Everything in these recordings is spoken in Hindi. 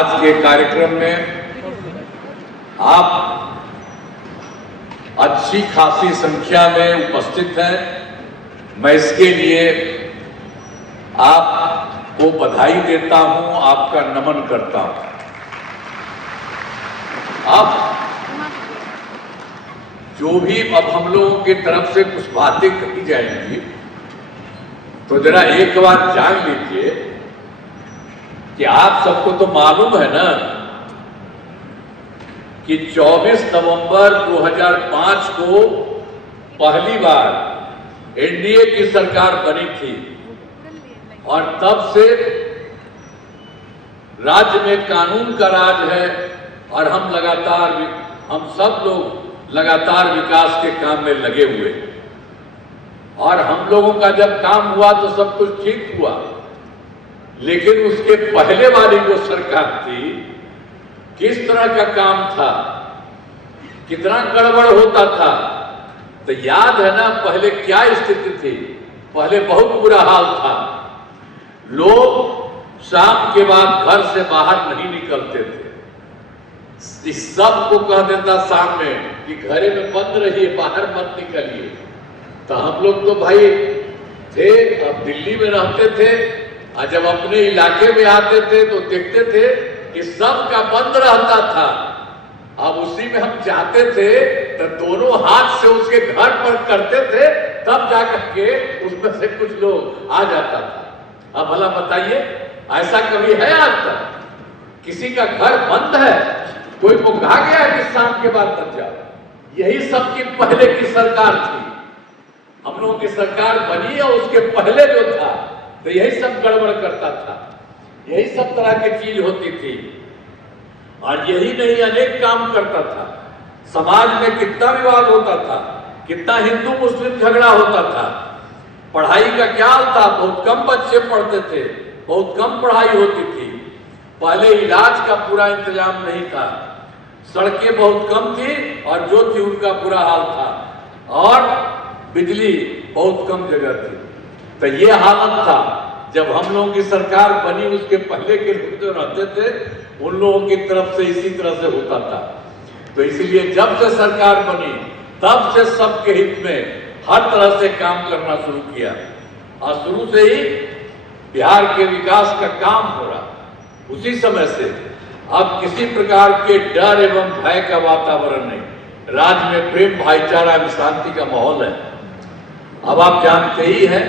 आज के कार्यक्रम में आप अच्छी खासी संख्या में उपस्थित हैं। मैं इसके लिए आपको बधाई देता हूं, आपका नमन करता हूं। अब जो भी अब हम लोगों की तरफ से कुछ बातें कही जाएंगी तो जरा एक बार जान लीजिए कि आप सबको तो मालूम है ना कि 24 नवंबर 2005 को पहली बार एनडीए की सरकार बनी थी और तब से राज्य में कानून का राज है और हम सब लोग लगातार विकास के काम में लगे हुए। और हम लोगों का जब काम हुआ तो सब कुछ ठीक हुआ, लेकिन उसके पहले वाली जो सरकार थी, किस तरह का काम था, कितना गड़बड़ होता था। तो याद है ना पहले क्या स्थिति थी? पहले बहुत बुरा हाल था। लोग शाम के बाद घर से बाहर नहीं निकलते थे। इस सब को कह देता शाम में कि घरे में बंद रहिए, बाहर मत निकलिए। तो हम लोग तो भाई थे, अब दिल्ली में रहते थे और जब अपने इलाके में आते थे तो देखते थे कि सब का बंद रहता था। अब उसी में हम जाते थे तो दोनों हाथ से उसके घर पर करते थे, तब जाकर के उसमें से कुछ लोग आ जाता था। अब भला बताइए, ऐसा कभी है आज तक? किसी का घर बंद है, कोई को कहा गया है कि शाम के बाद मत जाओ? यही सबकी पहले की सरकार थी। हम लोगों की सरकार बनी और उसके पहले जो था तो यही सब गड़बड़ करता था, यही सब तरह की चीज होती थी। और यही नहीं, अनेक काम करता था। समाज में कितना विवाद होता था, कितना हिंदू मुस्लिम झगड़ा होता था। पढ़ाई का क्या हाल था? बहुत कम बच्चे पढ़ते थे, बहुत कम पढ़ाई होती थी। पहले इलाज का पूरा इंतजाम नहीं था, सड़कें बहुत कम थी और जो थी उनका बुरा हाल था, और बिजली बहुत कम जगह थी। तो ये हालत था जब हम लोगों की सरकार बनी। उसके पहले के लोग जो रहते थे उन लोगों की तरफ से इसी तरह से होता था। तो इसीलिए जब से सरकार बनी तब से सबके हित में हर तरह से काम करना शुरू किया और शुरू से ही बिहार के विकास का काम हो रहा। उसी समय से अब किसी प्रकार के डर एवं भय का वातावरण नहीं, राज्य में प्रेम भाईचारा एवं शांति का माहौल है। अब आप जानते ही हैं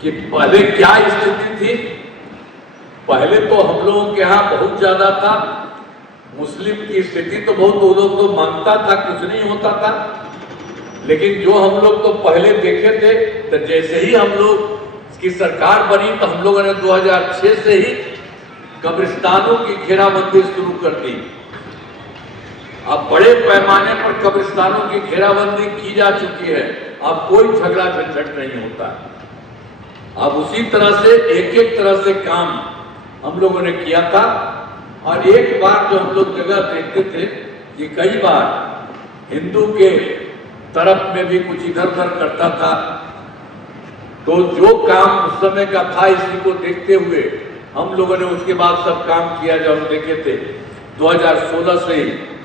कि पहले क्या स्थिति थी। पहले तो हम लोगों के यहाँ बहुत ज्यादा था, मुस्लिम की स्थिति तो बहुत, वो लोग तो मानता था, कुछ नहीं होता था। लेकिन जो हम लोग तो पहले देखे थे, तो जैसे ही हम लोग की सरकार बनी तो हम लोगों ने 2006 से ही कब्रिस्तानों की घेराबंदी शुरू कर दी। अब बड़े पैमाने पर कब्रिस्तानों की घेराबंदी की जा चुकी है। अब कोई झगड़ा झंझट नहीं होता। अब उसी तरह से एक एक तरह से काम हम लोगों ने किया था। और एक बार जो हम लोग जगह देखते थे कि कई बार हिंदू के तरफ में भी कुछ इधर उधर करता था, तो जो काम उस समय का था, इसी को देखते हुए हम लोगों ने उसके बाद सब काम किया जो हम देखे थे। 2016 से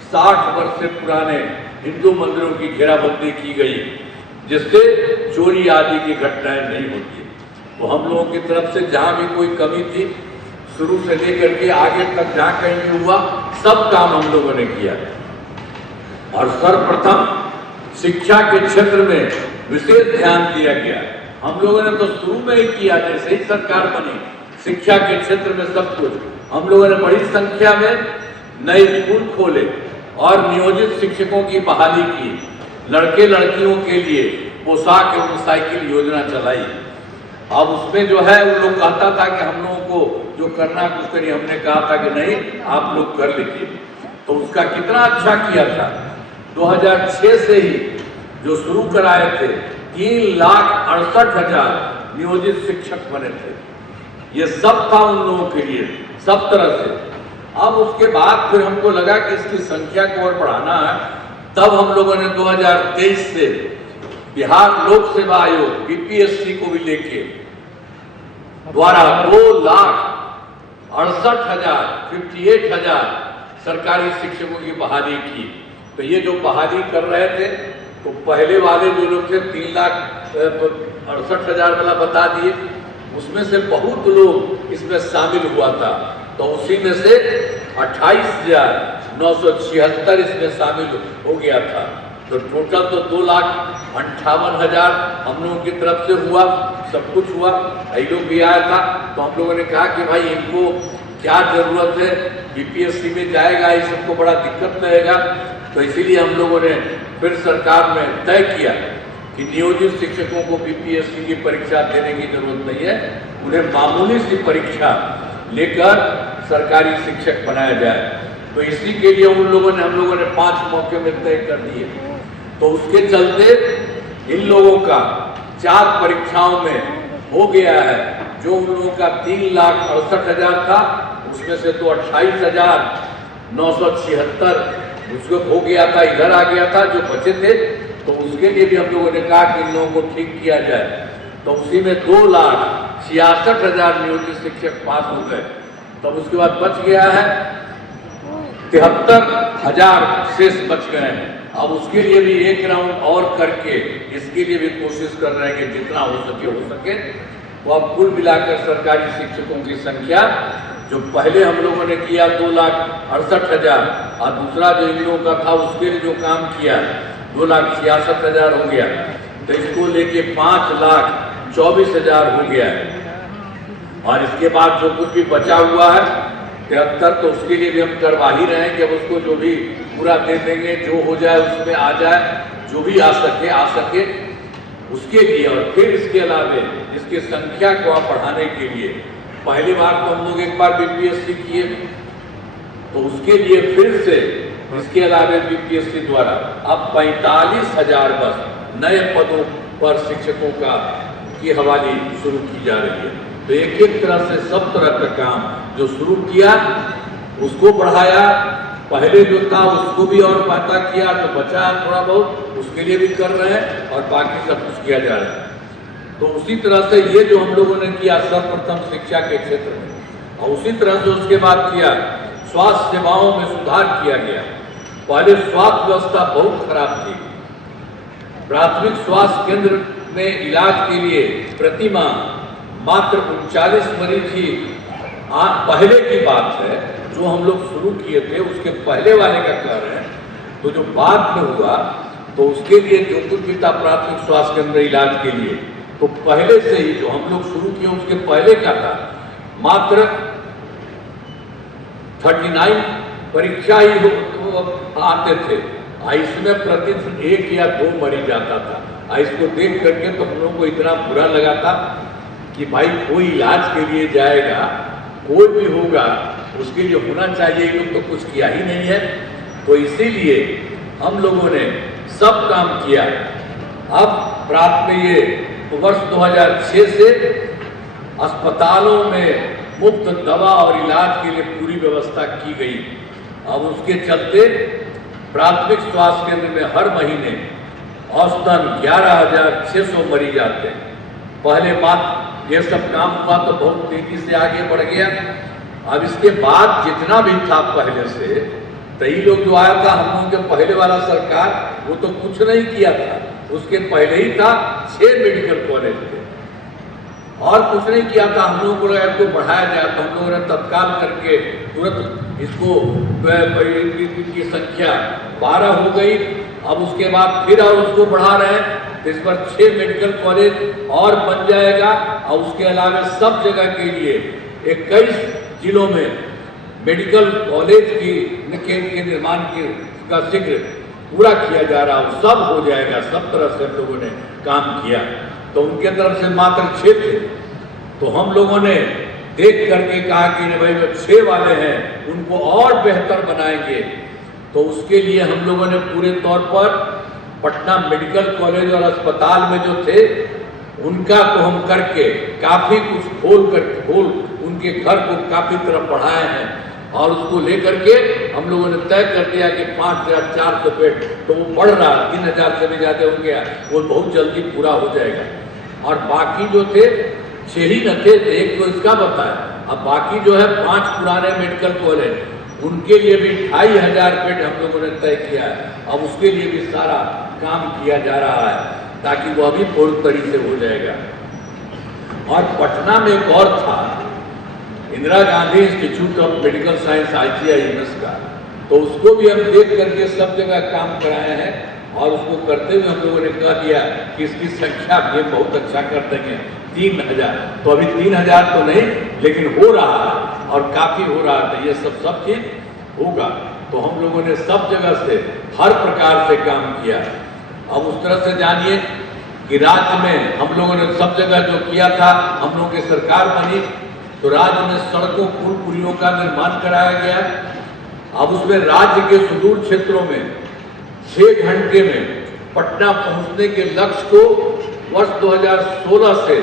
60 वर्ष से पुराने हिंदू मंदिरों की घेराबंदी की गई, जिससे चोरी आदि की घटनाएं नहीं होती। तो हम लोगों की तरफ से जहां भी कोई कमी थी, शुरू से लेकर के आगे तक जहां कहीं भी हुआ, सब काम हम लोगों ने किया। और सर्वप्रथम शिक्षा के क्षेत्र में विशेष ध्यान दिया गया। हम लोगों ने तो शुरू में ही किया, जैसे ही सरकार बनी, शिक्षा के क्षेत्र में सब कुछ हम लोगों ने बड़ी संख्या में नए स्कूल खोले और नियोजित शिक्षकों की बहाली की। लड़के लड़कियों के लिए पोशाक एवं साइकिल योजना चलाई। अब उसमें जो है वो लोग कहता था कि हम लोगों को जो करना कुछ करिए, हमने कहा था कि नहीं, आप लोग कर लीजिए। तो उसका कितना अच्छा किया था। 2006 से ही जो शुरू कराए थे, 3,68,000 नियोजित शिक्षक बने थे। ये सब था उन लोगों के लिए, सब तरह से। अब उसके बाद फिर हमको लगा कि इसकी संख्या को और बढ़ाना है। तब हम लोगों ने 2023 से बिहार लोक सेवा आयोग बीपीएससी को भी लेके द्वारा 2 लाख 58,000 सरकारी शिक्षकों की बहाली की। तो ये जो बहाली कर रहे थे, तो पहले वाले जो लोग थे 3,68,000 वाला बता दिए, उसमें से बहुत लोग इसमें शामिल हुआ था। तो उसी में से 28,976 इसमें शामिल हो गया था। तो टोटल तो 2,58,000 हम लोगों की तरफ से हुआ, सब कुछ हुआ। कई लोग भी आया था, तो हम लोगों ने कहा कि भाई इनको क्या जरूरत है, बीपीएससी में जाएगा, ये सबको बड़ा दिक्कत रहेगा। तो इसीलिए हम लोगों ने फिर सरकार में तय किया कि नियोजित शिक्षकों को बीपीएससी की परीक्षा देने की जरूरत नहीं है, उन्हें मामूली सी परीक्षा लेकर सरकारी शिक्षक बनाया जाए। तो इसी के लिए हम लोगों ने 5 मौके में तय कर दिए। तो उसके चलते इन लोगों का 4 परीक्षाओं में हो गया है। जो उन लोगों का 3,68,000 था, उसमें से तो 28,976 उसको हो गया था, इधर आ गया था। जो बचे थे, तो उसके लिए भी हम लोगों ने कहा कि इन लोगों को ठीक किया जाए। तो उसी में 2,66,000 नियोजित शिक्षक पास हो गए। तब उसके बाद बच गया है 73,000 शेष बच गए हैं। अब उसके लिए भी एक राउंड और करके इसके लिए भी कोशिश कर रहे हैं कि जितना हो सके। तो अब कुल मिलाकर सरकारी शिक्षकों की संख्या जो पहले हम लोगों ने किया 2,68,000, और दूसरा जो इन लोगों का था उसके लिए जो काम किया 2,66,000 हो गया। तो इसको लेके 5,24,000 हो गया है। और इसके बाद जो कुछ भी बचा हुआ है 73, तो उसके लिए भी हम करवा ही रहे हैं कि अब उसको जो भी पूरा दे देंगे, जो हो जाए उसमें आ जाए, जो भी आ सके उसके लिए। और फिर इसके अलावे इसकी संख्या को आप बढ़ाने के लिए पहली बार तो हम लोग एक बार बीपीएससी किए, तो उसके लिए फिर से इसके अलावे बीपीएससी द्वारा अब 45,000 बस नए पदों पर शिक्षकों की हवाली शुरू की जा रही है। तो एक तरह से सब तरह का काम जो शुरू किया उसको बढ़ाया, पहले जो था उसको भी और पता किया, तो बचा थोड़ा बहुत, उसके लिए भी कर रहे हैं, और बाकी सब कुछ किया जा रहा है। तो उसी तरह से ये जो हम लोगों ने किया सर्वप्रथम शिक्षा के क्षेत्र में, और उसी तरह से उसके बाद किया स्वास्थ्य सेवाओं में सुधार किया गया। पहले स्वास्थ्य व्यवस्था बहुत खराब थी। प्राथमिक स्वास्थ्य केंद्र में इलाज के लिए प्रतिमाह मात्र 39 मरीज ही, पहले की बात है जो हम लोग शुरू किए थे, उसके पहले वाले का कह रहे हैं। तो जो बाद में हुआ, तो उसके लिए जो कुछ भी था प्राथमिक स्वास्थ्य केंद्र इलाज के लिए, तो पहले से ही जो हम लोग शुरू किए उसके पहले का था मात्र 39 परीक्षा ही आते थे। इसमें प्रतिदिन 1 या 2 मरीज आता था। इसको देख करके तो हम लोगों को इतना बुरा लगा था कि भाई कोई इलाज के लिए जाएगा, कोई भी होगा, उसके लिए होना चाहिए। ये लोग तो कुछ किया ही नहीं है। तो इसीलिए हम लोगों ने सब काम किया। अब प्राप्त में ये वर्ष 2006 से अस्पतालों में मुफ्त दवा और इलाज के लिए पूरी व्यवस्था की गई। अब उसके चलते प्राथमिक स्वास्थ्य केंद्र में हर महीने औसतन 11,600 मरीज आते हैं। पहले बात ये सब काम हुआ तो बहुत तेजी से आगे बढ़ गया। अब इसके बाद जितना भी था पहले से, कई लोग जो आया था हम लोगों के पहले वाला सरकार, वो तो कुछ नहीं किया था। उसके पहले ही था 6 मेडिकल कॉलेज थे और कुछ नहीं किया था। हम लोगों को अगर को बढ़ाया जाए तो हम लोगों ने तत्काल करके तुरंत इसको की संख्या 12 हो गई। अब उसके बाद फिर और उसको बढ़ा रहे हैं, तो इस पर 6 मेडिकल कॉलेज और बन जाएगा। और उसके अलावा सब जगह के लिए 21 जिलों में मेडिकल कॉलेज के निर्माण का शीघ्र पूरा किया जा रहा है। सब हो जाएगा, सब तरह से हम लोगों ने काम किया। तो उनके तरफ से मात्र 6 थे, तो हम लोगों ने देख करके कहा कि भाई जो 6 वाले हैं उनको और बेहतर बनाएंगे। तो उसके लिए हम लोगों ने पूरे तौर पर पटना मेडिकल कॉलेज और अस्पताल में जो थे उनका तो हम करके काफ़ी कुछ खोल उनके घर को काफ़ी तरफ बढ़ाए हैं। और उसको लेकर के हम लोगों ने तय कर दिया कि 5,400 बेड, तो वो बढ़ रहा 3,000 से भी ज़्यादा हो गया, वो बहुत जल्दी पूरा हो जाएगा। और बाकी जो थे 6 ही न थे, एक तो इसका बताया अब बाकी जो है 5 पुराने मेडिकल कॉलेज उनके लिए भी 2500 बेड हम लोगों ने तय किया है। अब उसके लिए भी सारा काम किया जा रहा है ताकि वह भी पूर्ण तरीके से हो जाएगा। और पटना में एक और था Indira Gandhi institute of medical science IGIMS का, तो उसको भी हम देख करके सब जगह काम कराए हैं और उसको करते हुए हम लोगों ने कह दिया कि इसकी संख्या भी बहुत अच्छा कर देंगे 3000। तो अभी 3000 तो नहीं, लेकिन हो रहा है और काफी हो रहा है। तो ये सब चीज होगा। तो हम लोगों ने सब जगह से हर प्रकार से काम किया। अब उस तरह से जानिए कि राज्य में हम लोगों ने सब जगह जो किया था, हम लोगों की सरकार बनी तो राज्य में सड़कों पुल पुलियों का निर्माण कराया गया। अब उसमें राज्य के सुदूर क्षेत्रों में 6 घंटे में पटना पहुंचने के लक्ष्य को वर्ष 2016 से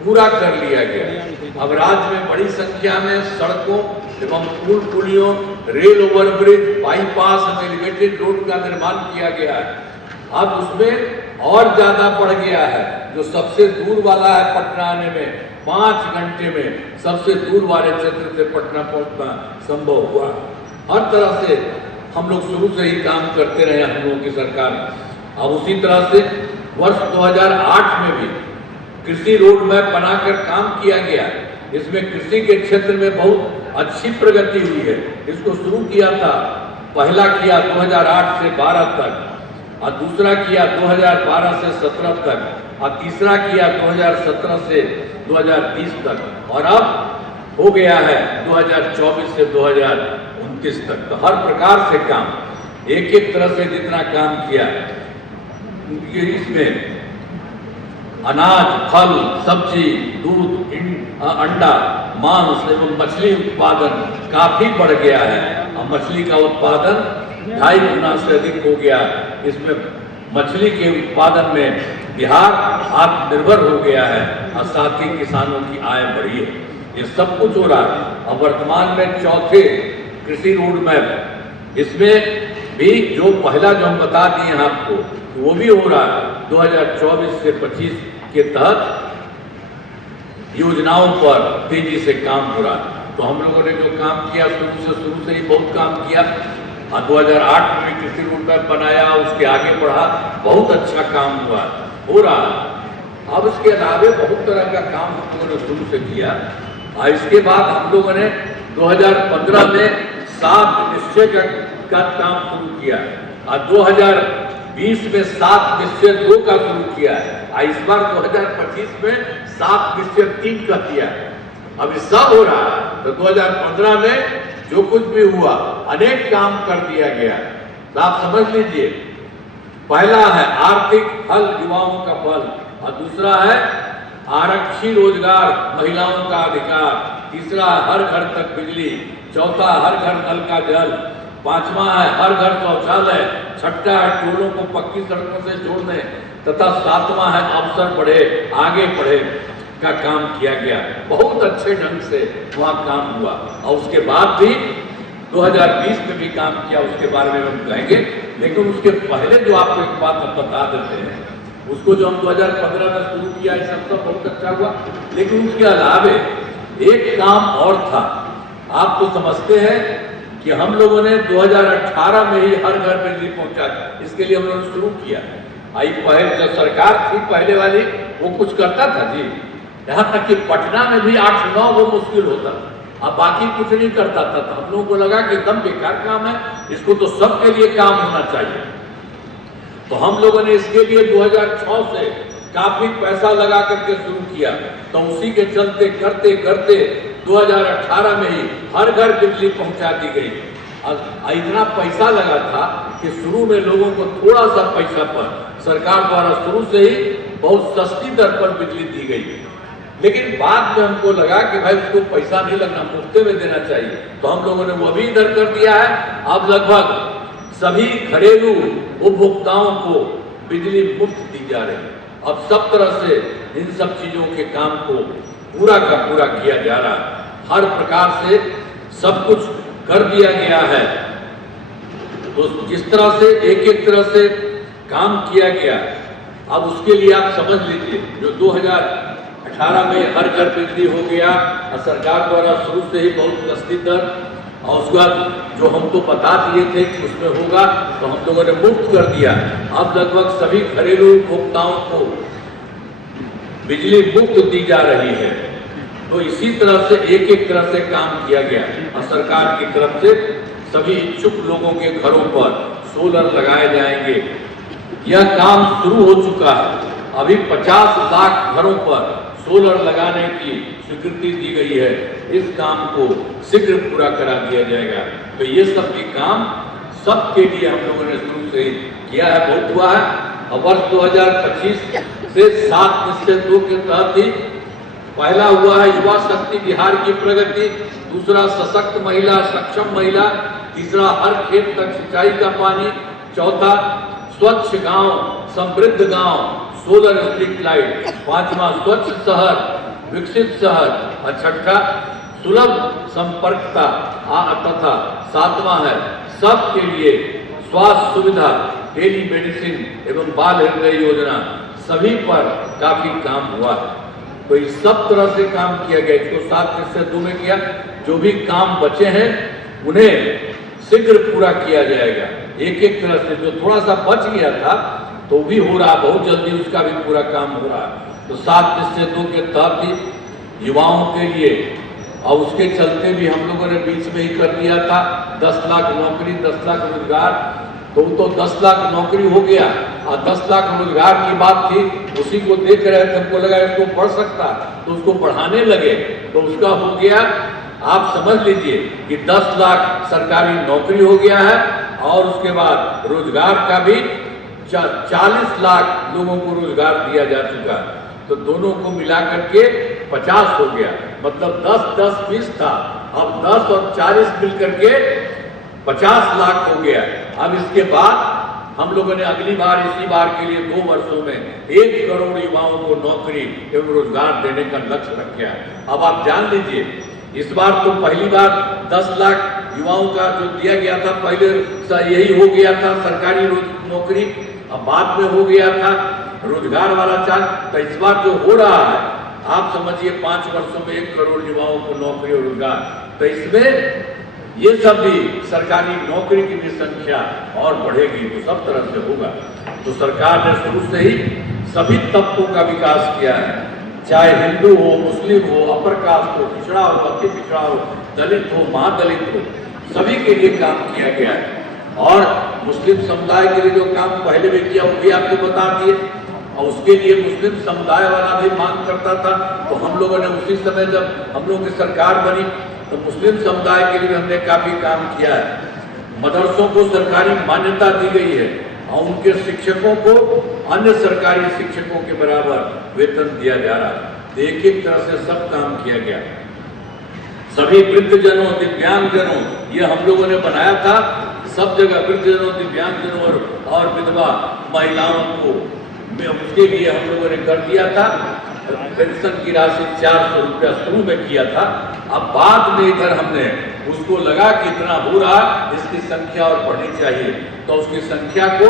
पूरा कर लिया गया। अब राज्य में बड़ी संख्या में सड़कों एवं पुल पुलियों, rail overbridge, bypass, elevated road का निर्माण किया गया है। अब उसमें और ज्यादा बढ़ गया है। जो सबसे दूर वाला है पटना आने में 5 घंटे में, सबसे दूर वाले क्षेत्र से पटना पहुंचना संभव हुआ। हर तरह से हम लोग शुरू से ही काम करते रहे हम लोगों की सरकार। अब उसी तरह से वर्ष 2008 में भी कृषि रोड मैप बनाकर काम किया गया। इसमें कृषि के क्षेत्र में बहुत अच्छी प्रगति हुई है। इसको शुरू किया था, पहला किया 2008 से 12 तक, और दूसरा किया 2012 से 17 तक, और तीसरा किया 2017 से 2030 तक, और अब हो गया है 2024 से 2029 तक। तो हर प्रकार से काम एक एक तरह से जितना काम किया, इसमें अनाज, फल, सब्जी, दूध, अंडा, मांस एवं मछली उत्पादन काफी बढ़ गया है। और मछली का उत्पादन 2.5 गुना से अधिक हो गया। इसमें मछली के उत्पादन में बिहार आत्मनिर्भर हो गया है और साथ ही किसानों की आय बढ़ी है। ये सब कुछ हो रहा है। और वर्तमान में चौथे कृषि रोड मैप, इसमें भी जो पहला जो हम बता दिए हैं आपको, वो भी हो रहा है। 2024 से 25 के तहत योजनाओं पर तेजी से काम हो रहा है। तो हम लोगों ने जो काम किया शुरू से ही बहुत काम किया। 2008 में भी कृषि रोड मैप बनाया, उसके आगे बढ़ा, बहुत अच्छा काम हुआ, हो रहा है। अब इसके अलावे बहुत तरह का काम हम लोगों ने शुरू से किया। और इसके बाद हम लोगों ने 2015 में 7 निश्चय का काम शुरू किया और 2020 में 7 निश्चय 2 का शुरू किया है। इस बार 2025 में 7 निश्चय 3 का किया है। अब ये सब हो रहा है। तो 2015 में जो कुछ भी हुआ, अनेक काम कर दिया गया। तो आप समझ लीजिए, पहला है आर्थिक फल युवाओं का फल, और दूसरा है आरक्षी रोजगार महिलाओं का अधिकार, तीसरा हर घर तक बिजली, चौथा हर घर नल का जल, पांचवा है हर घर शौचालय, छठा है टोलों को पक्की सड़कों से जोड़ने, तथा सातवां है अवसर बढ़े आगे बढ़े का काम किया गया। बहुत अच्छे ढंग से वहाँ काम हुआ। और उसके बाद भी 2020 में भी काम किया, उसके बारे में हम कहेंगे। लेकिन उसके पहले जो आपको एक बात हम बता देते हैं, उसको जो हम 2015 में शुरू किया, ये सब बहुत अच्छा हुआ। लेकिन उसके अलावे एक काम और था। आप तो समझते हैं कि हम लोगों ने 2018 में ही हर घर बिजली पहुंचा, इसके लिए हम लोगों ने शुरू किया। पहले जो सरकार थी पहले वाली, वो कुछ करता था जी, यहाँ तक कि पटना में भी 8-9 वो मुश्किल होता, अब बाकी कुछ नहीं करता था। तो हम लोगों को लगा कि एकदम बेकार काम है, इसको तो सबके लिए काम होना चाहिए। तो हम लोगों ने इसके लिए 2006 से काफी पैसा लगा करके शुरू किया। तो उसी के चलते करते करते 2018 में ही हर घर बिजली पहुंचा दी गई। और इतना पैसा लगा था कि शुरू में लोगों को थोड़ा सा पैसा पर सरकार द्वारा शुरू से ही बहुत सस्ती दर पर बिजली दी गई। लेकिन बाद में हमको लगा कि भाई उसको पैसा नहीं लगना, मुफ्त में देना चाहिए। तो हम लोगों ने वो भी इधर कर दिया है। अब लगभग सभी घरेलू उपभोक्ताओं को बिजली मुफ्त दी जा रही है। अब सब तरह से इन सब चीजों के काम को पूरा का पूरा किया जा रहा है। हर प्रकार से सब कुछ कर दिया गया है। तो जिस तरह से एक एक तरह से काम किया गया, अब उसके लिए आप समझ लीजिए जो 2018 18 में हर घर बिजली हो गया और सरकार द्वारा शुरू से ही बहुत सस्ती दर, और उसके बाद जो हमको बता दिए थे कि उसमें होगा तो हम लोगों ने मुफ्त कर दिया। अब लगभग सभी घरेलू उपभोक्ताओं को बिजली मुफ्त दी जा रही है। तो इसी तरह से एक तरह से काम किया गया और सरकार की तरफ से सभी इच्छुक लोगों के घरों पर सोलर लगाए जाएंगे। यह काम शुरू हो चुका है। अभी 50 लाख घरों पर सोलर लगाने की स्वीकृति दी गई है। इस काम को शीघ्र पूरा करा दिया जाएगा। तो ये सब भी काम सबके लिए हम लोगों ने शुरू से किया है, बहुत हुआ है। और वर्ष 2025 से 7 निश्चय 2 के तहत ही पहला हुआ है युवा शक्ति बिहार की प्रगति, दूसरा सशक्त महिला सक्षम महिला, तीसरा हर खेत तक सिंचाई का पानी, चौथा स्वच्छ गांव समृद्ध गांव सोलर स्ट्रीट लाइट, पांचवा स्वच्छ शहर विकसित शहर और छठा सुलभ संपर्कता तथा सातवां है सबके लिए स्वास्थ्य सुविधा टेली मेडिसिन एवं बाल हृदय योजना। सभी पर काफी काम हुआ है। तो इस सब तरह से काम किया गया। इसको 7 निश्चय 2 में किया। जो भी काम बचे हैं उन्हें शीघ्र पूरा किया जाएगा। एक तरह से जो थोड़ा सा बच गया था तो भी हो रहा, बहुत जल्दी उसका भी पूरा काम हो रहा है। तो 7 निश्चय 2 के तहत ही युवाओं के लिए और उसके चलते भी हम लोगों ने बीच में ही कर दिया था 10 लाख नौकरी 10 लाख रोजगार। तो 10 लाख नौकरी हो गया और 10 लाख रोजगार की बात थी, उसी को देख रहे थे, हमको लगा इसको बढ़ सकता तो उसको बढ़ाने लगे तो उसका हो गया। आप समझ लीजिए कि 10 लाख सरकारी नौकरी हो गया है और उसके बाद रोजगार का भी 40 लाख लोगों को रोजगार दिया जा चुका है। तो दोनों को मिलाकर के 50 हो गया। मतलब 10-10 20 था, अब 10 और 40 मिलकर के 50 लाख हो गया। अब इसके बाद हम लोगों ने अगली बार इसी बार के लिए 2 वर्षों में 1 करोड़ युवाओं को नौकरी एवं रोजगार देने का लक्ष्य रखा है। अब आप जान लीजिए इस बार तो पहली बार 10 लाख युवाओं का जो दिया गया था, पहले यही हो गया था सरकारी नौकरी, अब बाद में हो गया था रोजगार वाला चार्ज। तो इस बार जो हो रहा है आप समझिए 5 वर्षों में 1 करोड़ युवाओं को नौकरी और रोजगार। तो इसमें ये सब भी सरकारी नौकरी की भी संख्या और बढ़ेगी तो सब तरह से होगा। तो सरकार ने शुरू से ही सभी तबकों का विकास किया है, चाहे हिंदू हो मुस्लिम हो अपर कास्ट हो पिछड़ा हो अति पिछड़ा हो दलित हो महादलित हो, सभी के लिए काम किया गया है। और मुस्लिम समुदाय के लिए जो काम पहले भी किया वो भी आपको बता दिए। और उसके लिए मुस्लिम समुदाय वाला भी मांग करता था तो हम लोगों ने उसी समय जब हम लोगों की सरकार बनी तो मुस्लिम समुदाय के लिए हमने काफी काम किया है। मदरसों को सरकारी मान्यता दी गई है और उनके शिक्षकों को अन्य सरकारी शिक्षकों के बराबर वेतन दिया जा रहा है। एक तरह से सब काम किया गया। सभी वृद्धजनों दिव्यांगजनों ये हम लोगों ने बनाया था, सब जगह वृद्धजनों दिव्यांगजनों और विधवा महिलाओं को उसके लिए हम लोगों ने कर दिया था। पेंशन की राशि 400 रुपया शुरू में किया था। अब बाद में इधर हमने उसको लगा कि इतना हो रहा इसकी संख्या और बढ़नी चाहिए तो उसकी संख्या को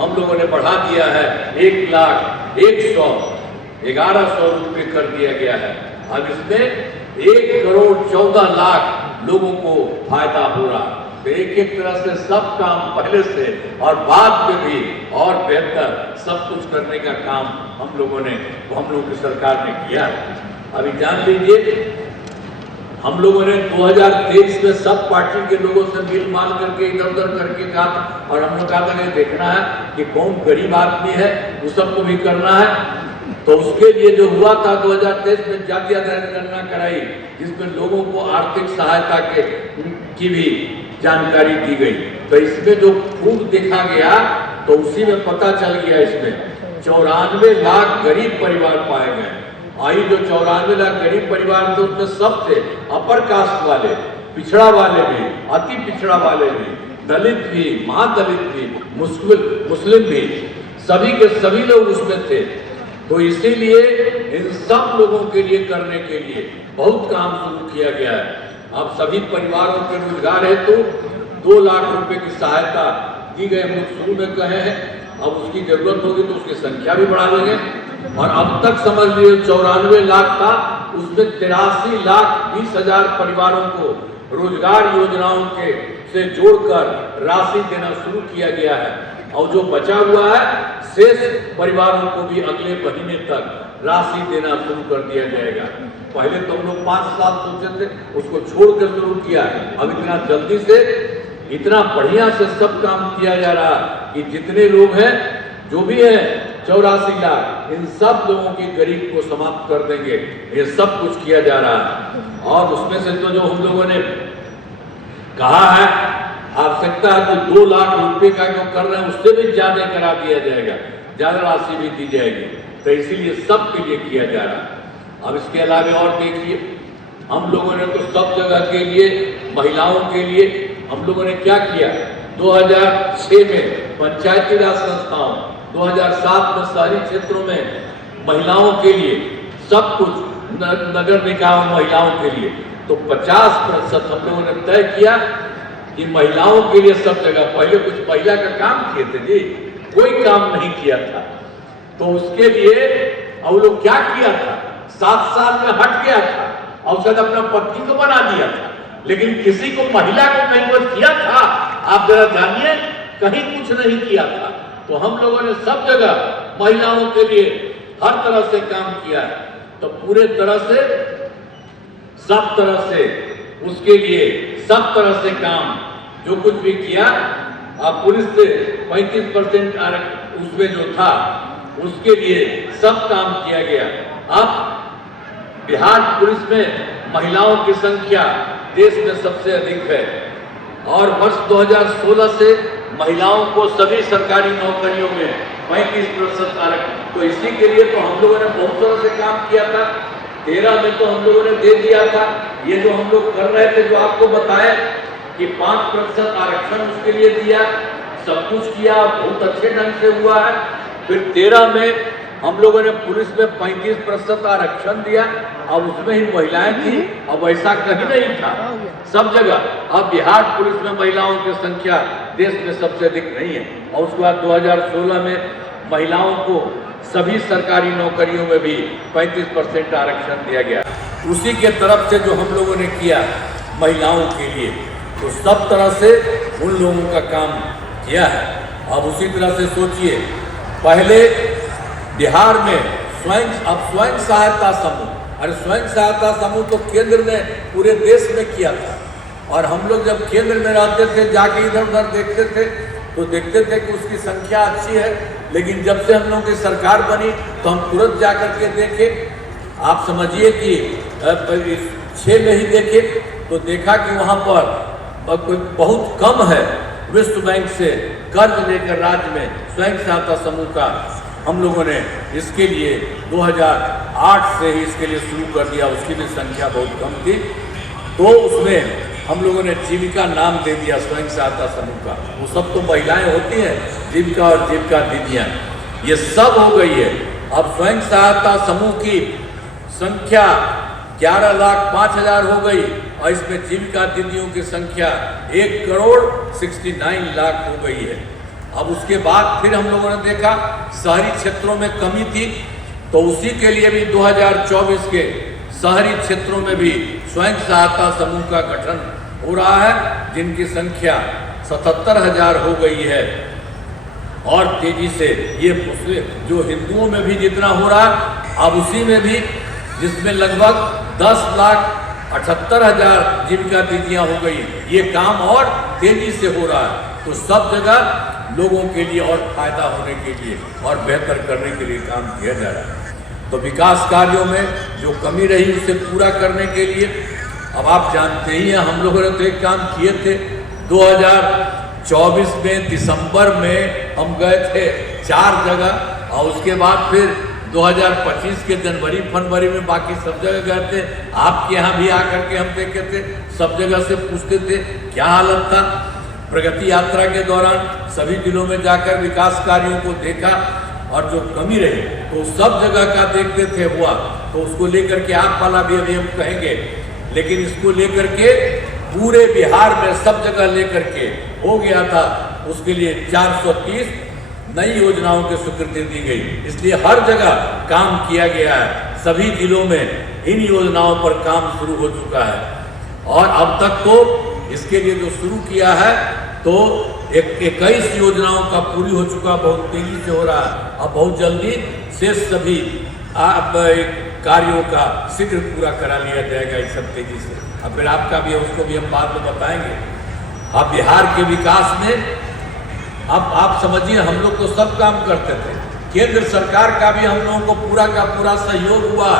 हम लोगों ने बढ़ा दिया है 1,11,1100 रुपये कर दिया गया है। अब इसमें 1,14,00,000 लोगों को फायदा हो रहा है। तो एक तरह से सब काम पहले से और बाद में भी और बेहतर सब कुछ करने का काम हम लोगों की सरकार ने किया है। अभी जान लीजिए हम लोगों ने 2023 में सब पार्टी के लोगों से मिल मान करके इधर उधर करके कहा था और हम लोग कहा था कि देखना है कि कौन गरीब आदमी है वो सबको भी करना है। तो उसके लिए जो हुआ था 2023 में जातीय आधार गणना कराई जिसमें लोगों को आर्थिक सहायता की भी जानकारी दी गई। तो इसमें जो खूब देखा गया तो उसी में पता चल गया इसमें 94 लाख गरीब परिवार पाए गए। आई जो 94 लाख गरीब परिवार थे उसमें सब थे अपर कास्ट वाले, पिछड़ा वाले भी, अति पिछड़ा वाले भी, दलित भी, महादलित भी, मुस्लिम भी, सभी के सभी लोग उसमें थे। तो इसीलिए इन सब लोगों के लिए करने के लिए बहुत काम शुरू किया गया है। अब सभी परिवारों के रोजगार है तो 2 लाख रुपए की सहायता दी गई। हम लोग शुरू में कहे हैं, अब उसकी जरूरत होगी तो उसकी संख्या भी बढ़ा देंगे और अब तक समझ लीजिए 94 लाख था, उसमें 83,20,000 परिवारों को रोजगार योजनाओं के से जोड़कर राशि देना शुरू किया गया है। और जो बचा हुआ है शेष परिवारों को भी अगले महीने तक राशि देना शुरू कर दिया जाएगा। पहले तो हम लोग 5 साल सोचे थे, उसको छोड़ कर शुरू किया। अब इतना जल्दी से इतना बढ़िया से सब काम किया जा रहा कि जितने लोग हैं जो भी है 84 लाख, इन सब लोगों की गरीब को समाप्त कर देंगे। ये सब कुछ किया जा रहा है। और उसमें से तो जो हम लोगों ने कहा है आवश्यकता है तो 2 लाख रुपए का जो कर रहे हैं उससे भी ज्यादा करा दिया जाएगा, ज्यादा राशि भी दी जाएगी। तो इसीलिए सबके लिए किया जा रहा है। अब इसके अलावा और देखिए, हम लोगों ने तो सब जगह के लिए, महिलाओं के लिए हम लोगों ने क्या किया। 2006 में पंचायती राज संस्थाओं, 2007 में शहरी क्षेत्रों में महिलाओं के लिए सब कुछ, नगर निकाय महिलाओं के लिए तो 50% हम लोगों ने तय किया कि महिलाओं के लिए सब जगह। पहले कुछ महिला का काम किए थे जी, कोई काम नहीं किया था। तो उसके लिए और लोग क्या किया था, 7 साल में हट गया था और शायद अपना पत्नी को बना दिया था, लेकिन किसी को, महिला को कहीं कुछ किया था? आप जरा जानिए, कहीं कुछ नहीं किया था। तो हम लोगों ने सब जगह महिलाओं के लिए हर तरह से काम किया है। तो पूरे तरह से, सब तरह से उसके लिए सब तरह से काम जो कुछ भी किया। अब पुलिस से 35% उसमें जो था उसके लिए सब काम किया गया। अब बिहार पुलिस में महिलाओं की संख्या देश में सबसे अधिक है और वर्ष 2016 से महिलाओं को सभी सरकारी नौकरियों में 35% आरक्षण। तो इसी के लिए तो हम लोगों ने बहुत तरह से काम किया था। 13 में तो हम लोगों ने दे दिया था। ये जो हम लोग कर रहे थे, जो आपको बताया कि 5% आरक्षण उसके लिए दिया, सब कुछ किया, बहुत अच्छे ढंग से हुआ है। फिर 13 में हम लोगों ने पुलिस में 35% आरक्षण दिया। अब उसमें ही महिलाएं थी, अब ऐसा कहीं नहीं था, सब जगह। अब बिहार पुलिस में महिलाओं की संख्या देश में सबसे अधिक नहीं है। और उसके बाद 2016 में महिलाओं को सभी सरकारी नौकरियों में भी 35% आरक्षण दिया गया। उसी के तरफ से जो हम लोगों ने किया महिलाओं के लिए, तो सब तरह से उन लोगों का काम किया है। अब उसी तरह से सोचिए, पहले बिहार में स्वयं सहायता समूह, अरे स्वयं सहायता समूह तो केंद्र ने पूरे देश में किया था। और हम लोग जब केंद्र में रहते थे, जाके इधर उधर देखते थे तो देखते थे कि उसकी संख्या अच्छी है। लेकिन जब से हम लोगों की सरकार बनी तो हम तुरंत जाकर के देखे, आप समझिए कि 6 में ही देखे तो देखा कि वहाँ पर बहुत कम है विश्व बैंक से कर्ज लेकर राज्य में स्वयं सहायता समूह का हम लोगों ने इसके लिए 2008 से ही इसके लिए शुरू कर दिया। उसकी भी संख्या बहुत कम थी, तो उसमें हम लोगों ने जीविका नाम दे दिया स्वयं सहायता समूह का। वो सब तो महिलाएं होती हैं, जीविका और जीविका दीदियाँ, ये सब हो गई है। अब स्वयं सहायता समूह की संख्या 11,05,000 हो गई और इसमें जीविका दीदियों की संख्या 1,69,00,000 हो गई है। अब उसके बाद फिर हम लोगों ने देखा शहरी क्षेत्रों में कमी थी, तो उसी के लिए भी 2024 के शहरी क्षेत्रों में भी स्वयं सहायता समूह का गठन हो रहा है, जिनकी संख्या 77,000 हो गई है। और तेजी से ये जो हिंदुओं में भी जितना हो रहा है, अब उसी में भी, जिसमें लगभग 10,78,000 जीविका दीदियाँ हो गई। ये काम और तेजी से हो रहा है। तो सब जगह लोगों के लिए और फायदा होने के लिए और बेहतर करने के लिए काम किया जा रहा है। तो विकास कार्यों में जो कमी रही उसे पूरा करने के लिए, अब आप जानते ही हैं, हम लोगों ने तो एक काम किए थे 2024 में दिसंबर में हम गए थे 4 जगह, और उसके बाद फिर 2025 के जनवरी फरवरी में बाकी सब जगह गए थे। आपके यहाँ भी आकर के हम देखे थे, सब जगह से पूछते थे क्या हालत था। प्रगति यात्रा के दौरान सभी जिलों में जाकर विकास कार्यों को देखा और जो कमी रही तो सब जगह का देखते थे हुआ। तो उसको लेकर के आप वाला भी अभी हम कहेंगे, लेकिन इसको लेकर के पूरे बिहार में सब जगह लेकर के हो गया था। उसके लिए 430 नई योजनाओं की स्वीकृति दी गई। इसलिए हर जगह काम किया गया है, सभी जिलों में इन योजनाओं पर काम शुरू हो चुका है। और अब तक तो इसके लिए जो शुरू किया है तो 21 योजनाओं का पूरी हो चुका, बहुत तेजी से हो रहा है। अब बहुत जल्दी शेष सभी कार्यों का शीघ्र पूरा करा लिया जाएगा इस सब तेजी से। अब फिर आपका भी है, उसको भी हम बाद में बताएंगे। अब बिहार के विकास में अब आप समझिए, हम लोग तो सब काम करते थे, केंद्र सरकार का भी हम लोगों को पूरा का पूरा सहयोग हुआ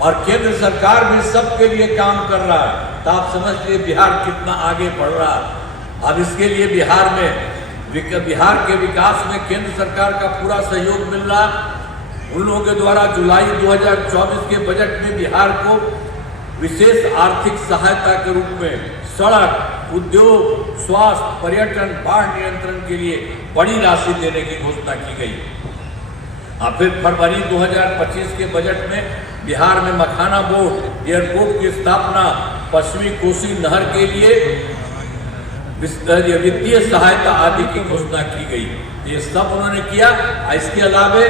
और केंद्र सरकार भी सबके लिए काम कर रहा है। तो आप समझ लीजिए बिहार कितना आगे बढ़ रहा है। अब इसके लिए बिहार के विकास में केंद्र सरकार का पूरा सहयोग मिल रहा है। उन लोगों के द्वारा जुलाई 2024 के बजट में बिहार को विशेष आर्थिक सहायता के रूप में सड़क, उद्योग, स्वास्थ्य, पर्यटन, बाढ़ नियंत्रण के लिए बड़ी राशि देने की घोषणा की गई। और फिर फरवरी 2025 के बजट में बिहार में मखाना बोर्ड, एयरपोर्ट की स्थापना, पश्चिमी कोसी नहर के लिए वित्तीय सहायता आदि की घोषणा की गई। ये सब उन्होंने किया। इसके अलावा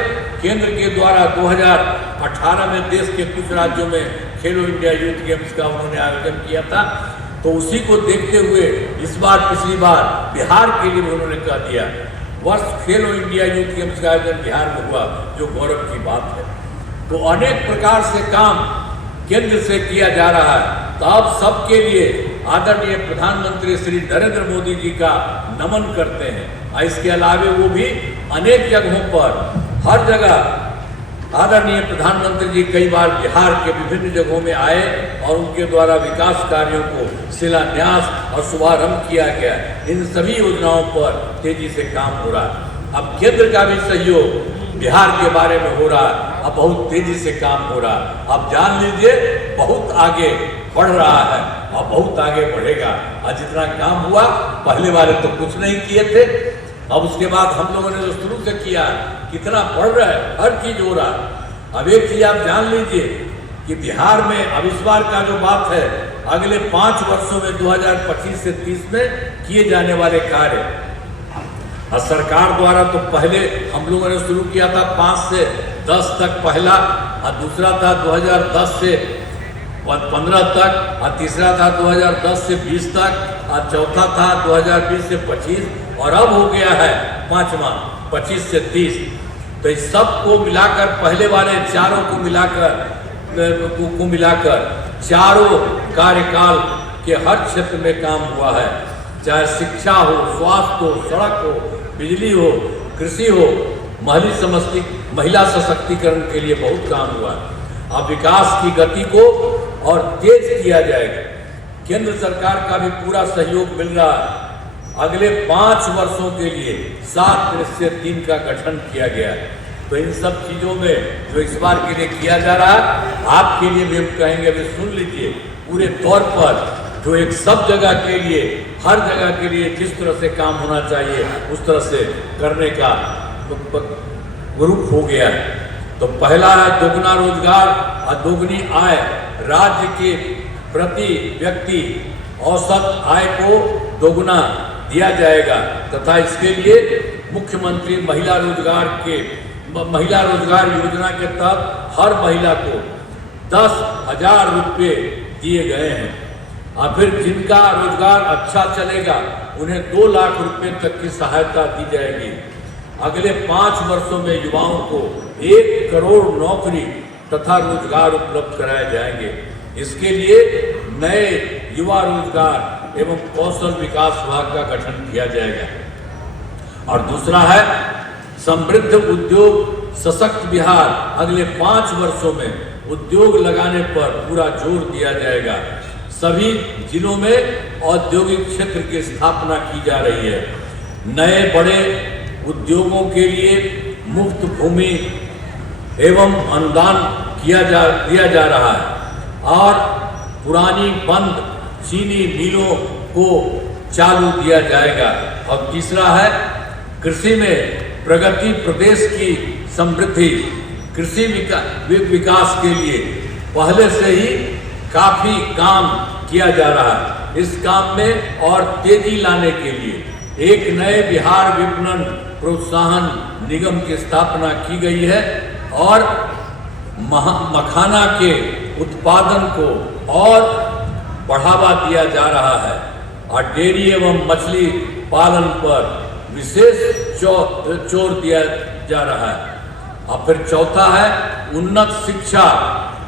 केंद्र के द्वारा 2018 में देश के कुछ राज्यों में खेलो इंडिया यूथ गेम्स का उन्होंने आयोजन किया था। तो उसी को देखते हुए इस बार पिछली बार बिहार के लिए उन्होंने कह दिया वर्ष खेलो इंडिया यूथ गेम्स का आयोजन बिहार में हुआ, जो गौरव की बात है। तो अनेक प्रकार से काम केंद्र से किया जा रहा है। तो अब सबके लिए आदरणीय प्रधानमंत्री श्री नरेंद्र मोदी जी का नमन करते हैं। इसके अलावा वो भी अनेक जगहों पर, हर जगह आदरणीय प्रधानमंत्री जी कई बार बिहार के विभिन्न जगहों में आए और उनके द्वारा विकास कार्यों को शिलान्यास और शुभारंभ किया गया। इन सभी योजनाओं पर तेजी से काम हो रहा है। अब केंद्र का भी सहयोग बिहार के बारे में हो रहा है। अब बहुत तेजी से काम हो रहा है। अब जान लीजिए बहुत आगे बढ़ रहा है और बहुत आगे बढ़ेगा। और जितना काम हुआ पहले वाले तो कुछ नहीं किए थे, अब उसके बाद हम लोगों ने जो शुरू से किया कितना बढ़ रहा है, हर चीज हो रहा है। अब एक चीज आप जान लीजिए कि बिहार में अब इस बार का जो बात है, अगले 5 वर्षों में 2025 से 30 में किए जाने वाले कार्य, और सरकार द्वारा तो पहले हम लोगों ने शुरू किया था 5 से 10 तक पहला, और दूसरा था 2010 से 15 तक, और तीसरा था 2010 से 20 तक, और चौथा था 2020 से 25, और अब हो गया है 5वां 25 से 30। तो इस सब को मिलाकर, पहले वाले चारों को मिलाकर चारों कार्यकाल के हर क्षेत्र में काम हुआ है। चाहे शिक्षा हो, स्वास्थ्य हो, सड़क हो, बिजली हो, कृषि हो, महिला सशक्तिकरण के लिए बहुत काम हुआ है। अब विकास की गति को और तेज किया जाएगा। केंद्र सरकार का भी पूरा सहयोग मिल रहा है। अगले 5 वर्षों के लिए 7 निश्चय टीम का गठन किया गया है। तो इन सब चीजों में जो इस बार के लिए किया जा रहा है, आपके लिए भी हम कहेंगे, अभी सुन लीजिए, पूरे तौर पर जो एक सब जगह के लिए, हर जगह के लिए जिस तरह से काम होना चाहिए उस तरह से करने का ग्रुप हो गया है। तो पहला है दोगुना रोजगार और दोगुनी आय। राज्य के प्रति व्यक्ति औसत आय को दोगुना दिया जाएगा तथा इसके लिए मुख्यमंत्री महिला रोजगार योजना के तहत हर महिला को 10,000 रुपये दिए गए हैं। और फिर जिनका रोजगार अच्छा चलेगा उन्हें 2 लाख रुपए तक की सहायता दी जाएगी। अगले 5 वर्षों में युवाओं को 1 करोड़ नौकरी तथा रोजगार उपलब्ध कराए जाएंगे। इसके लिए नए युवा रोजगार एवं कौशल विकास विभाग का गठन किया जाएगा। और दूसरा है समृद्ध उद्योग सशक्त बिहार। अगले 5 वर्षों में उद्योग लगाने पर पूरा जोर दिया जाएगा। सभी जिलों में औद्योगिक क्षेत्र की स्थापना की जा रही है। नए बड़े उद्योगों के लिए मुफ्त भूमि एवं अनुदान दिया जा रहा है और पुरानी बंद चीनी मिलों को चालू दिया जाएगा। और तीसरा है कृषि में प्रगति, प्रदेश की समृद्धि। कृषि विकास के लिए पहले से ही काफी काम किया जा रहा है। इस काम में और तेजी लाने के लिए एक नए बिहार विपणन प्रोत्साहन निगम की स्थापना की गई है और मखाना के उत्पादन को और बढ़ावा दिया जा रहा है और डेयरी एवं मछली पालन पर विशेष जोर दिया जा रहा है। और फिर चौथा है उन्नत शिक्षा,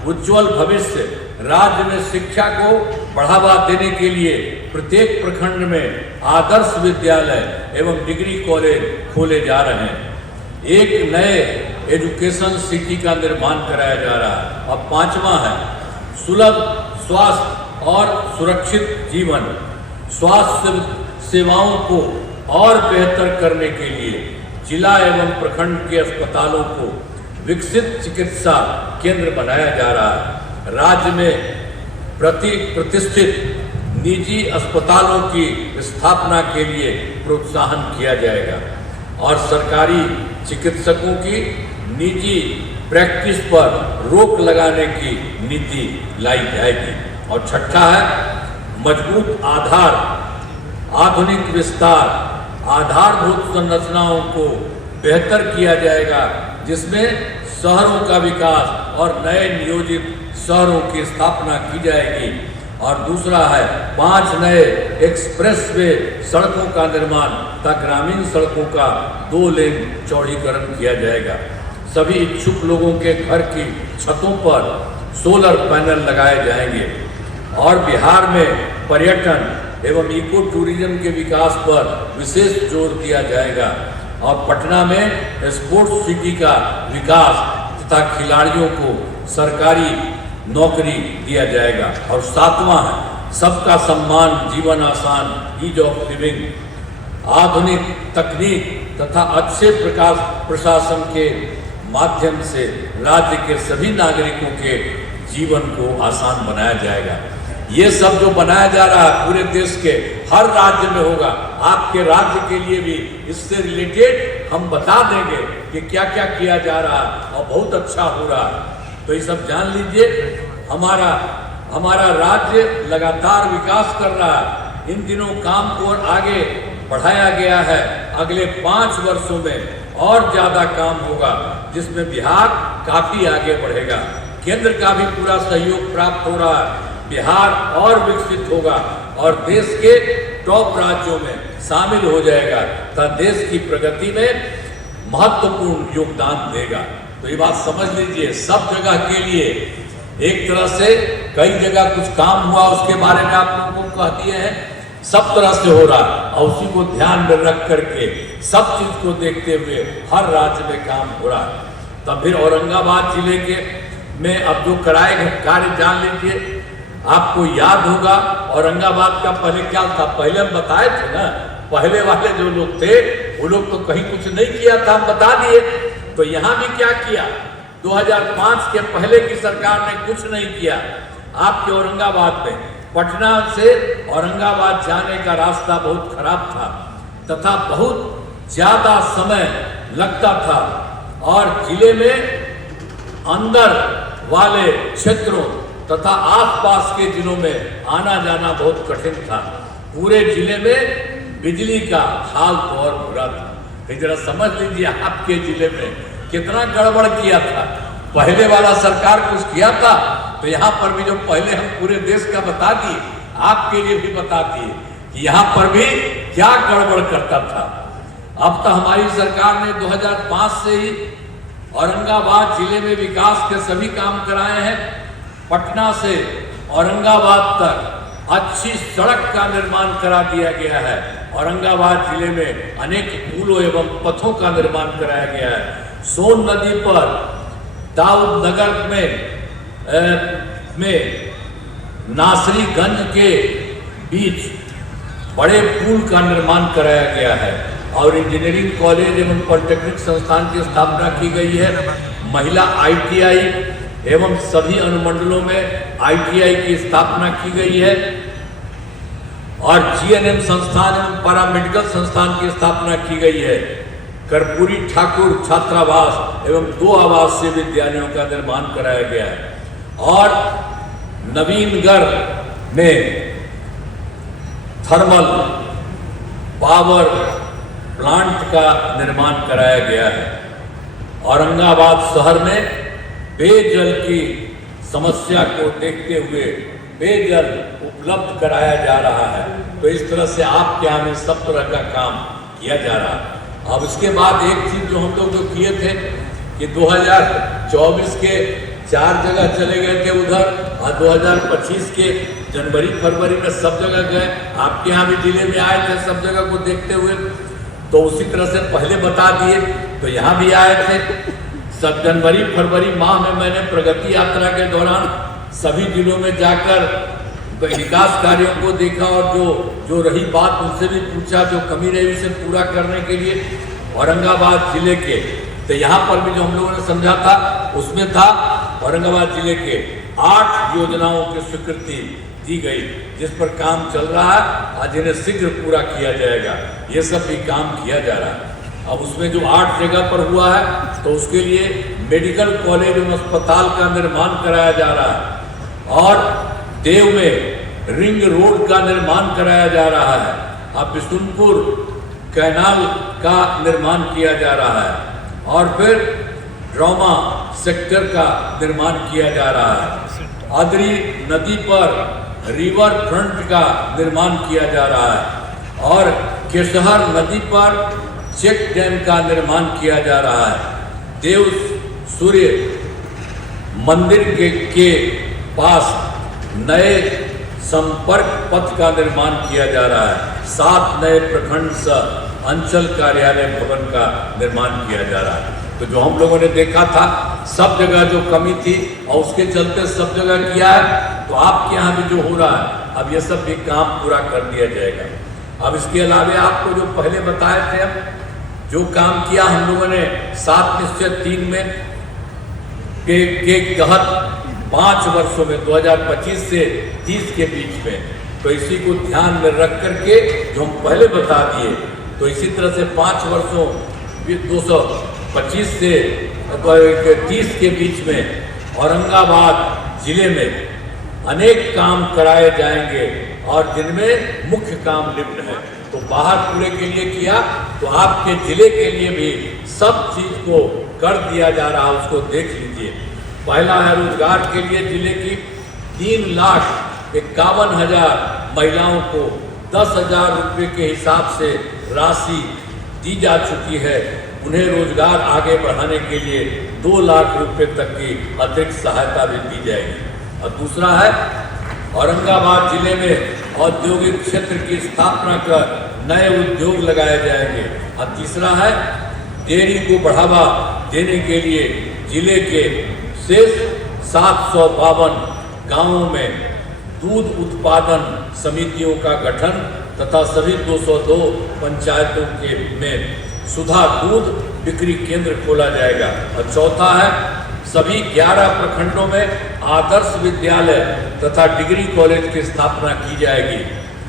उज्जवल भविष्य। राज्य में शिक्षा को बढ़ावा देने के लिए प्रत्येक प्रखंड में आदर्श विद्यालय एवं डिग्री कॉलेज खोले जा रहे हैं। एक नए एजुकेशन सिटी का निर्माण कराया जा रहा है। और पांचवा है सुलभ स्वास्थ्य और सुरक्षित जीवन। स्वास्थ्य सेवाओं को और बेहतर करने के लिए जिला एवं प्रखंड के अस्पतालों को विकसित चिकित्सा केंद्र बनाया जा रहा है। राज्य में प्रतिष्ठित निजी अस्पतालों की स्थापना के लिए प्रोत्साहन किया जाएगा और सरकारी चिकित्सकों की निजी प्रैक्टिस पर रोक लगाने की नीति लाई जाएगी। और छठा है मजबूत आधार, आधुनिक विस्तार। आधारभूत संरचनाओं को बेहतर किया जाएगा जिसमें शहरों का विकास और नए नियोजित शहरों की स्थापना की जाएगी। और दूसरा है 5 नए एक्सप्रेसवे सड़कों का निर्माण तथा ग्रामीण सड़कों का 2 लेन चौड़ीकरण किया जाएगा। सभी इच्छुक लोगों के घर की छतों पर सोलर पैनल लगाए जाएंगे और बिहार में पर्यटन एवं इको टूरिज्म के विकास पर विशेष जोर दिया जाएगा। और पटना में स्पोर्ट्स सिटी का विकास तथा खिलाड़ियों को सरकारी नौकरी दिया जाएगा। और सातवां है सबका सम्मान, जीवन आसान, ईज ऑफ लिविंग। आधुनिक तकनीक तथा अच्छे प्रशासन के माध्यम से राज्य के सभी नागरिकों के जीवन को आसान बनाया जाएगा। ये सब जो बनाया जा रहा है पूरे देश के हर राज्य में होगा। आपके राज्य के लिए भी इससे रिलेटेड हम बता देंगे कि क्या क्या किया जा रहा है और बहुत अच्छा हो रहा है। तो ये सब जान लीजिए, हमारा राज्य लगातार विकास कर रहा है। इन दिनों काम को और आगे बढ़ाया गया है। अगले 5 वर्षों में और ज्यादा काम होगा जिसमें बिहार काफी आगे बढ़ेगा। केंद्र का भी पूरा सहयोग प्राप्त हो रहा है। बिहार और विकसित होगा और देश के टॉप राज्यों में शामिल हो जाएगा तथा देश की प्रगति में महत्वपूर्ण योगदान देगा। तो ये बात समझ लीजिए, सब जगह के लिए एक तरह से कई जगह कुछ काम हुआ उसके बारे में आप लोगों को कह दिए हैं। सब तरह से हो रहा और उसी को ध्यान में रख करके सब चीज को देखते हुए हर राज्य में काम हो रहा है। तब फिर औरंगाबाद जिले के में अब जो कराए गए कार्य जान लीजिए। आपको याद होगा औरंगाबाद का पहले क्या था, पहले हम बताए थे ना, पहले वाले जो लोग थे वो लोग तो कहीं कुछ नहीं किया था, हम बता दिए। तो यहाँ भी क्या किया, 2005 के पहले की सरकार ने कुछ नहीं किया। आपके औरंगाबाद में पटना से औरंगाबाद जाने का रास्ता बहुत खराब था तथा बहुत ज्यादा समय लगता था और जिले में अंदर वाले क्षेत्रों तथा आसपास के जिलों में आना जाना बहुत कठिन था। पूरे जिले में बिजली का हाल तो और बुरा था। फिर जरा समझ लीजिए आपके जिले में कितना गड़बड़ किया था। पहले वाला सरकार कुछ किया था तो यहाँ पर भी जो पहले हम पूरे देश का बता दिए, आपके लिए भी बता दिए कि यहाँ पर भी क्या गड़बड़ करता था। अब तो हमारी सरकार ने 2005 से ही औरंगाबाद जिले में विकास के सभी काम कराए हैं। पटना से औरंगाबाद तक अच्छी सड़क का निर्माण करा दिया गया है। औरंगाबाद जिले में अनेक पुलों एवं पथों का निर्माण कराया गया है। सोन नदी पर दाऊद नगर में नासरीगंज के बीच बड़े पुल का निर्माण कराया गया है और इंजीनियरिंग कॉलेज एवं पॉलिटेक्निक संस्थान की स्थापना की गई है। महिला ITI एवं सभी अनुमंडलों में ITI की स्थापना की गई है और GNM संस्थान एवं पैरामेडिकल संस्थान की स्थापना की गई है। कर्पूरी ठाकुर छात्रावास एवं 2 आवासीय विद्यालयों का निर्माण कराया गया है और नवीनगढ़ में थर्मल पावर प्लांट का निर्माण कराया गया है। औरंगाबाद शहर में पेयजल की समस्या को देखते हुए पेयजल उपलब्ध कराया जा रहा है। तो इस तरह से आपके यहाँ में सब तरह का काम किया जा रहा है। अब इसके बाद एक चीज जो हम लोग जो किए थे कि 2024 के 4 जगह चले गए थे उधर, और 2025 के जनवरी फरवरी में सब जगह गए। आपके यहाँ भी जिले में आए थे सब जगह को देखते हुए, तो उसी तरह से पहले बता दिए। तो यहाँ भी आए थे सब जनवरी फरवरी माह में। मैंने प्रगति यात्रा के दौरान सभी जिलों में जाकर विकास कार्यों को देखा, और जो रही बात उनसे भी पूछा, जो कमी रही उसे पूरा करने के लिए औरंगाबाद जिले के, तो यहाँ पर भी जो हम लोगों ने समझा था उसमें था औरंगाबाद जिले के 8 योजनाओं की स्वीकृति दी गई, जिस पर काम चल रहा है, आज इन्हें शीघ्र पूरा किया जाएगा। ये सब भी काम किया जा रहा है। अब उसमें जो 8 जगह पर हुआ है, तो उसके लिए मेडिकल कॉलेज एवं अस्पताल का निर्माण कराया जा रहा है, और देव में रिंग रोड का निर्माण कराया जा रहा है। अब बिशुनपुर कैनाल का निर्माण किया जा रहा है, और फिर ड्रामा सेक्टर का निर्माण किया जा रहा है। अदरी नदी पर रिवर फ्रंट का निर्माण किया जा रहा है, और केशहर नदी पर चेक डैम का निर्माण किया जा रहा है। देव सूर्य मंदिर के पास नए संपर्क पथ का निर्माण किया जा रहा है। 7 नए प्रखंड सह अंचल कार्यालय भवन का निर्माण किया जा रहा है। तो जो हम लोगों ने देखा था सब जगह जो कमी थी, और उसके चलते सब जगह किया है, तो आपके यहाँ भी जो हो रहा है, अब ये सब भी काम पूरा कर दिया जाएगा। अब इसके अलावा आपको जो पहले बताए थे, हम जो काम किया हम लोगों ने 7 निश्चय 3 में के तहत 5 वर्षों में 2025 से 30 के बीच में, तो इसी को ध्यान में रख करके जो हम पहले बता दिए, तो इसी तरह से 5 वर्षों 225 से 30 के बीच में औरंगाबाद जिले में अनेक काम कराए जाएंगे, और जिनमें मुख्य काम निम्न है। तो बाहर पूरे के लिए किया, तो आपके जिले के लिए भी सब चीज को कर दिया जा रहा है, उसको देख लीजिए। पहला है रोजगार के लिए जिले की 3,51,000 महिलाओं को 10,000 रुपये के हिसाब से राशि दी जा चुकी है। उन्हें रोजगार आगे बढ़ाने के लिए 2 लाख रुपए तक की अतिरिक्त सहायता भी दी जाएगी। और दूसरा है औरंगाबाद जिले में औद्योगिक क्षेत्र की स्थापना कर नए उद्योग लगाए जाएंगे। और तीसरा है डेयरी को बढ़ावा देने के लिए जिले के शेष 752 गांवों में दूध उत्पादन समितियों का गठन तथा सभी 202 पंचायतों के में सुधा दूध बिक्री केंद्र खोला जाएगा। और चौथा है सभी 11 प्रखंडों में आदर्श विद्यालय तथा डिग्री कॉलेज की स्थापना की जाएगी।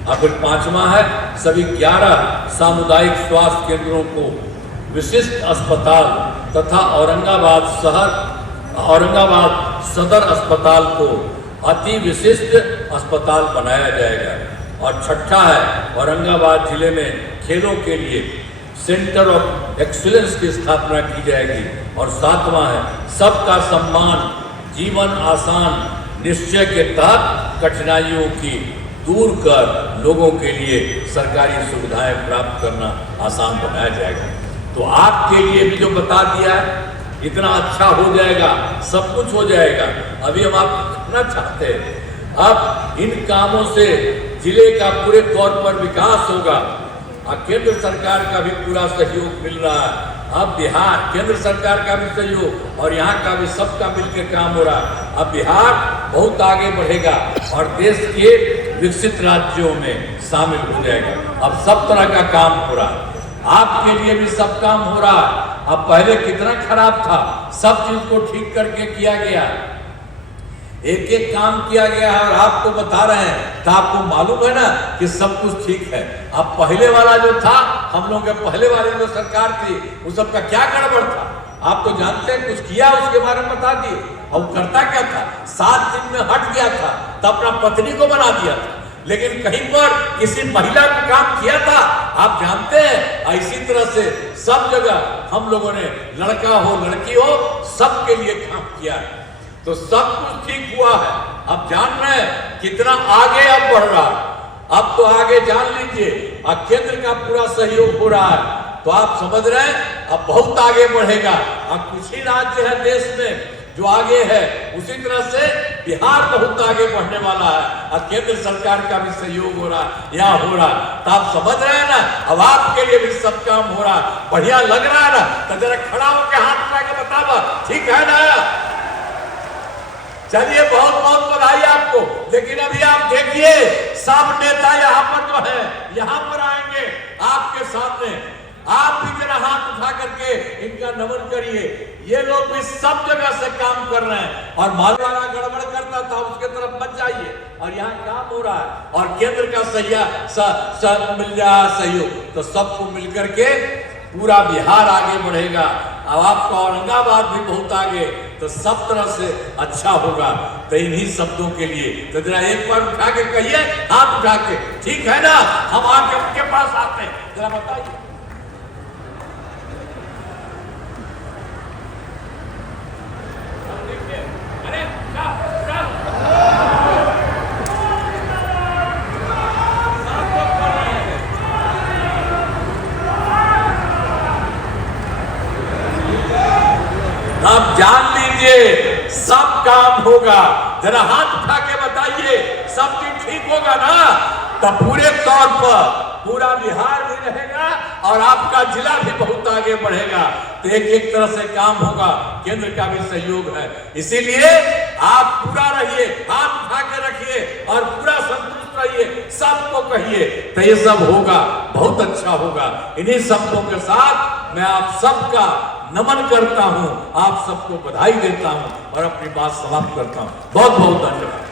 और फिर 5वां है सभी 11 सामुदायिक स्वास्थ्य केंद्रों को विशिष्ट अस्पताल तथा औरंगाबाद सदर अस्पताल को अति विशिष्ट अस्पताल बनाया जाएगा। और छठा है औरंगाबाद जिले में खेलों के लिए सेंटर ऑफ एक्सीलेंस की स्थापना की जाएगी। और 7वां है सबका सम्मान जीवन आसान निश्चय के तहत कठिनाइयों की दूर कर लोगों के लिए सरकारी सुविधाएं प्राप्त करना आसान बनाया जाएगा। तो आपके लिए भी जो बता दिया है इतना अच्छा हो जाएगा, सब कुछ हो जाएगा। अभी हम आपको करना चाहते हैं, अब इन कामों से जिले का पूरे तौर पर विकास होगा। और केंद्र सरकार का भी पूरा सहयोग मिल रहा है। अब बिहार केंद्र सरकार का भी सहयोग और यहाँ का भी सबका मिलकर काम हो रहा है। अब बिहार बहुत आगे बढ़ेगा और देश के विकसित राज्यों में शामिल हो जाएगा। अब सब तरह का काम हो रहा है, आपके लिए भी सब काम हो रहा है। अब पहले कितना खराब था, सब चीज को ठीक करके किया गया, एक एक काम किया गया है और आपको बता रहे हैं तो आपको मालूम है ना कि सब कुछ ठीक है। अब पहले वाला जो था, हम लोग के पहले वाली जो सरकार थी, उस सबका क्या गड़बड़ था आप तो जानते हैं। कुछ किया उसके बारे में बता दिए। और करता क्या था, 7 दिन में हट गया था तो अपना पत्नी को बना दिया था। लेकिन कहीं पर किसी महिला को काम किया था? आप जानते हैं, इसी तरह से सब जगह हम लोगों ने लड़का हो लड़की हो सबके लिए काम किया है, तो सब कुछ ठीक हुआ है। अब जान रहे हैं कितना आगे अब बढ़ रहा है। अब तो आगे जान लीजिए, केंद्र का पूरा सहयोग हो रहा है, तो आप समझ रहे हैं अब बहुत आगे बढ़ेगा। अब कुछ ही राज्य है देश में जो आगे है, उसी तरह से बिहार बहुत आगे बढ़ने वाला है और केंद्र सरकार का भी सहयोग हो रहा है, यहाँ हो रहा है। तो आप समझ रहे हैं ना, अब आपके लिए भी सब काम हो रहा है, बढ़िया लग रहा है ना? तो जरा खड़ा होकर हाथ उठा के बतावा, ठीक है ना? चलिए, बहुत बहुत बधाई आपको। लेकिन अभी आप देखिए, सब नेता यहाँ पर जो है, यहाँ पर आएंगे आपके सामने, आप भी जरा हाथ उठा करके इनका नमन करिए। ये लोग भी सब जगह से काम कर रहे हैं और मालूम वाला गड़बड़ करता था उसके तरफ मत जाइए, और यहाँ काम हो रहा है और केंद्र का मिल रहा सहयोग, तो सबको मिलकर के पूरा बिहार आगे बढ़ेगा। अब आपका औरंगाबाद भी बहुत आगे, तो सब तरह से अच्छा होगा। तो इन्हीं शब्दों के लिए तो जरा एक बार उठा के कहिए, हाथ उठा के, ठीक है ना? हम आके उनके पास आते हैं, जरा बताइए। अब जान लीजिए सब काम होगा। जरा हाथ उठा के बताइए, सब चीज ठीक होगा ना? तो पूरे तौर पर पूरा बिहार भी रहेगा और आपका जिला भी बहुत आगे बढ़ेगा। तो एक एक तरह से काम होगा, केंद्र का भी सहयोग है। इसीलिए आप पूरा रहिए, हाथ उठा के रखिए और पूरा संतुष्ट रहिए, सबको कहिए, तो ये सब होगा, बहुत अच्छा होगा। इन्हीं शब्दों के साथ मैं आप सबका नमन करता हूं, आप सबको बधाई देता हूं और अपनी बात समाप्त करता हूं। बहुत बहुत धन्यवाद।